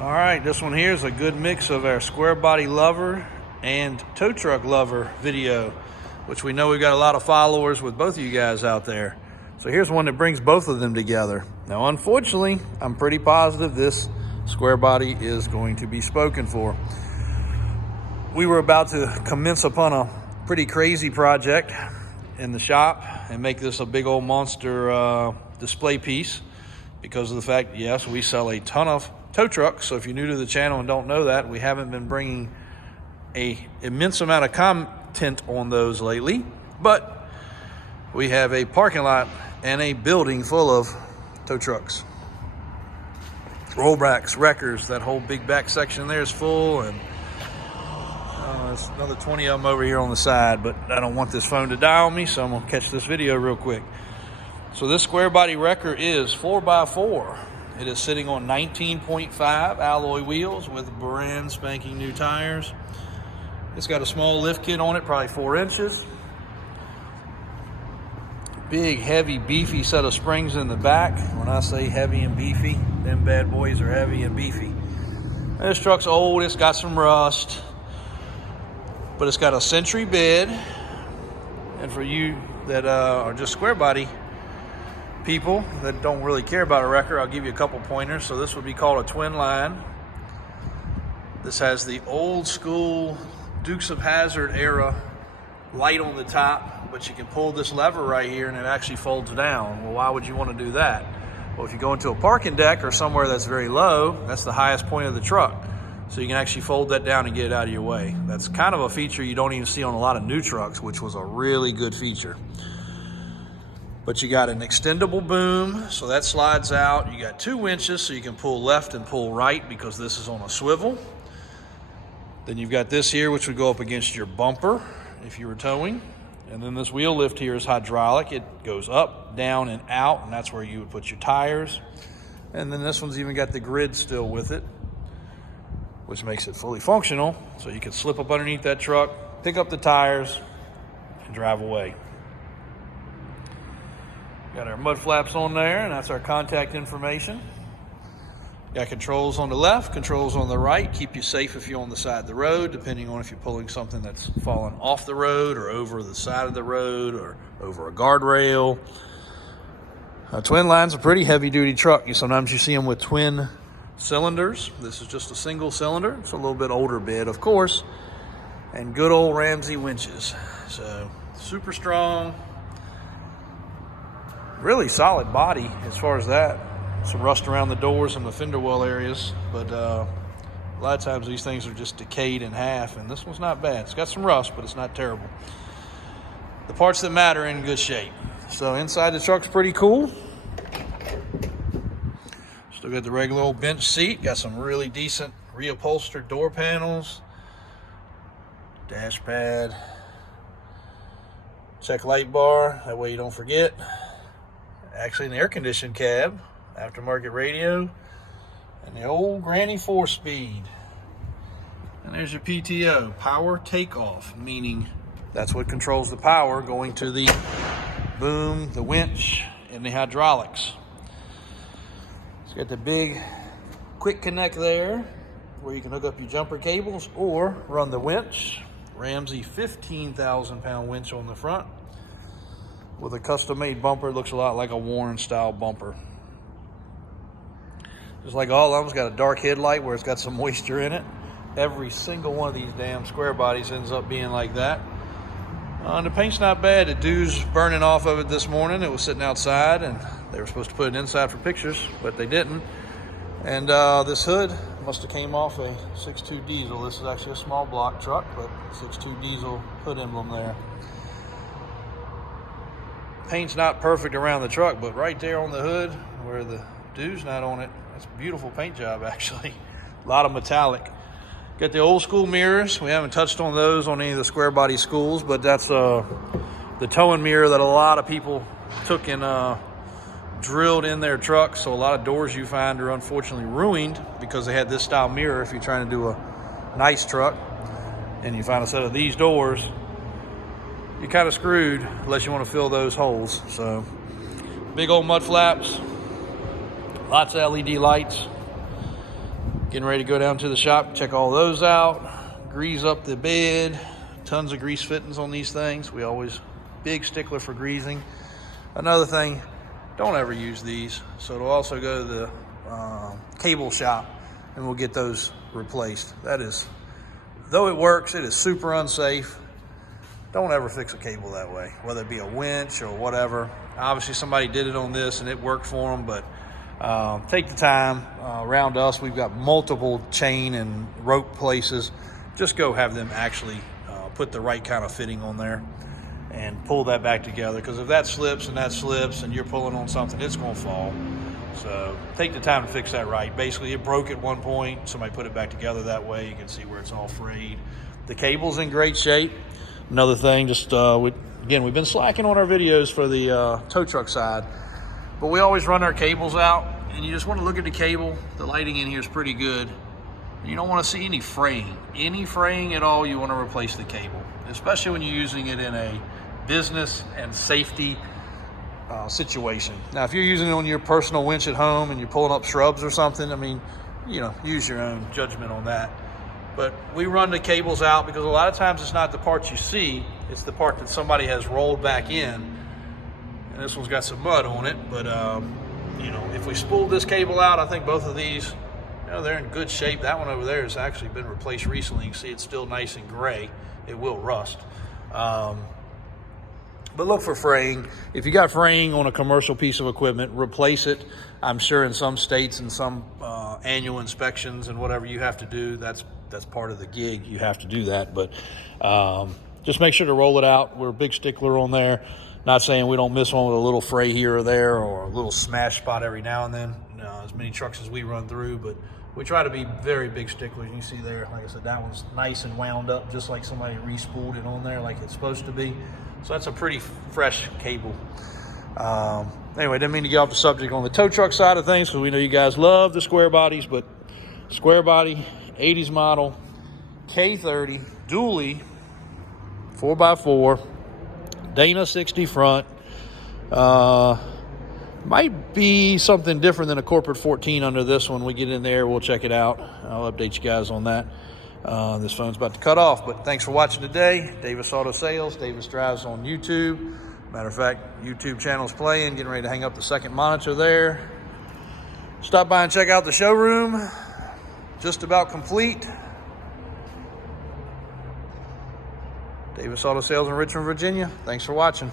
All right, this one here is a good mix of our square body lover and tow truck lover video, which we know we've got a lot of followers with both of you guys out there. So here's one that brings both of them together. Now, unfortunately, I'm pretty positive this square body is going to be spoken for. We were about to commence upon a pretty crazy project in the shop and make this a big old monster display piece because of the fact, yes, we sell a ton of tow trucks. So if you're new to the channel and don't know that, we haven't been bringing an immense amount of content on those lately, but we have a parking lot and a building full of tow trucks. Rollbacks, wreckers, that whole big back section there is full, and there's another 20 of them over here on the side, but I don't want this phone to die on me, so I'm gonna catch this video real quick. So this square body wrecker is 4x4. It is sitting on 19.5 alloy wheels with brand spanking new tires. It's got a small lift kit on it, probably 4 inches. Big, heavy, beefy set of springs in the back. When I say heavy and beefy, them bad boys are heavy and beefy. This truck's old, it's got some rust, but it's got a Century bed. And for you that are just square body people that don't really care about a wrecker, I'll give you a couple pointers. So this would be called a twin line. This has the old school Dukes of Hazzard era light on the top, but you can pull this lever right here and it actually folds down. Well, why would you want to do that? Well, if you go into a parking deck or somewhere that's very low, that's the highest point of the truck. So you can actually fold that down and get it out of your way. That's kind of a feature you don't even see on a lot of new trucks, which was a really good feature. But you got an extendable boom, so that slides out. You got 2 winches, so you can pull left and pull right because this is on a swivel. Then you've got this here, which would go up against your bumper if you were towing. And then this wheel lift here is hydraulic. It goes up, down, and out, and that's where you would put your tires. And then this one's even got the grid still with it, which makes it fully functional. So you can slip up underneath that truck, pick up the tires, and drive away. Got our mud flaps on there, and that's our contact information. Got controls on the left, controls on the right. Keep you safe if you're on the side of the road, depending on if you're pulling something that's fallen off the road or over the side of the road or over a guardrail. Twin line's a pretty heavy-duty truck. Sometimes you see them with twin cylinders. This is just a single cylinder. It's a little bit older bed, of course, and good old Ramsey winches. So super strong. Really solid body as far as that. Some rust around the doors and the fender well areas, but a lot of times these things are just decayed in half, and this one's not bad. It's got some rust, but it's not terrible. The parts that matter are in good shape. So inside the truck's pretty cool. Still got the regular old bench seat. Got some really decent reupholstered door panels. Dash pad. Check light bar, that way you don't forget. Actually an air-conditioned cab, aftermarket radio, and the old granny 4-speed. And there's your PTO, power takeoff, meaning that's what controls the power going to the boom, the winch, and the hydraulics. It's got the big quick connect there where you can hook up your jumper cables or run the winch. Ramsey 15,000 pound winch on the front. With a custom-made bumper, it looks a lot like a Warren-style bumper. Just like all of them, it's got a dark headlight where it's got some moisture in it. Every single one of these damn square bodies ends up being like that. The paint's not bad. The dew's burning off of it this morning. It was sitting outside, and they were supposed to put it inside for pictures, but they didn't. And this hood must have came off a 6.2 diesel. This is actually a small block truck, but 6.2 diesel hood emblem there. Paint's not perfect around the truck, but right there on the hood where the dew's not on it, that's a beautiful paint job actually. A lot of metallic. Got the old school mirrors. We haven't touched on those on any of the square body schools, but that's the towing mirror that a lot of people took and drilled in their trucks. So a lot of doors you find are unfortunately ruined because they had this style mirror. If you're trying to do a nice truck and you find a set of these doors, you're kind of screwed unless you want to fill those holes. So big old mud flaps, lots of LED lights. Getting ready to go down to the shop, check all those out, grease up the bed. Tons of grease fittings on these things. We always big stickler for greasing. Another thing, don't ever use these. So it'll also go to the cable shop and we'll get those replaced. That is, though it works, it is super unsafe. Don't ever fix a cable that way, whether it be a winch or whatever. Obviously somebody did it on this and it worked for them, but take the time. Around us, we've got multiple chain and rope places. Just go have them actually put the right kind of fitting on there and pull that back together, because if that slips and you're pulling on something, it's going to fall. So take the time to fix that right. Basically, it broke at one point. Somebody put it back together that way. You can see where it's all frayed. The cable's in great shape. Another thing, just again, we've been slacking on our videos for the tow truck side, but we always run our cables out, and you just want to look at the cable. The lighting in here is pretty good. You don't want to see any fraying. Any fraying at all, you want to replace the cable, especially when you're using it in a business and safety situation. Now, if you're using it on your personal winch at home and you're pulling up shrubs or something, I mean, you know, use your own judgment on that. But we run the cables out because a lot of times it's not the part you see, it's the part that somebody has rolled back in. And this one's got some mud on it, but you know, if we spooled this cable out, I think both of these, you know, they're in good shape. That one over there has actually been replaced recently. You can see it's still nice and gray. It will rust. But look for fraying. If you got fraying on a commercial piece of equipment, replace it. I'm sure in some states and some annual inspections and whatever you have to do, that's part of the gig. You have to do that. But just make sure to roll it out. We're a big stickler on there. Not saying we don't miss one with a little fray here or there or a little smash spot every now and then. As many trucks as we run through, but we try to be very big sticklers. You see there, like I said, that one's nice and wound up, just like somebody re-spooled it on there like it's supposed to be. So that's a pretty fresh cable. Anyway, didn't mean to get off the subject on the tow truck side of things, because we know you guys love the square bodies, but square body, 80s model, K30, dually, 4x4, Dana 60 front. Might be something different than a Corporate 14 under this one. We get in there, we'll check it out. I'll update you guys on that. This phone's about to cut off, but thanks for watching today. Davis Auto Sales, Davis Drives on YouTube. Matter of fact, YouTube channel's playing, getting ready to hang up the second monitor there. Stop by and check out the showroom. Just about complete. Davis Auto Sales in Richmond, Virginia. Thanks for watching.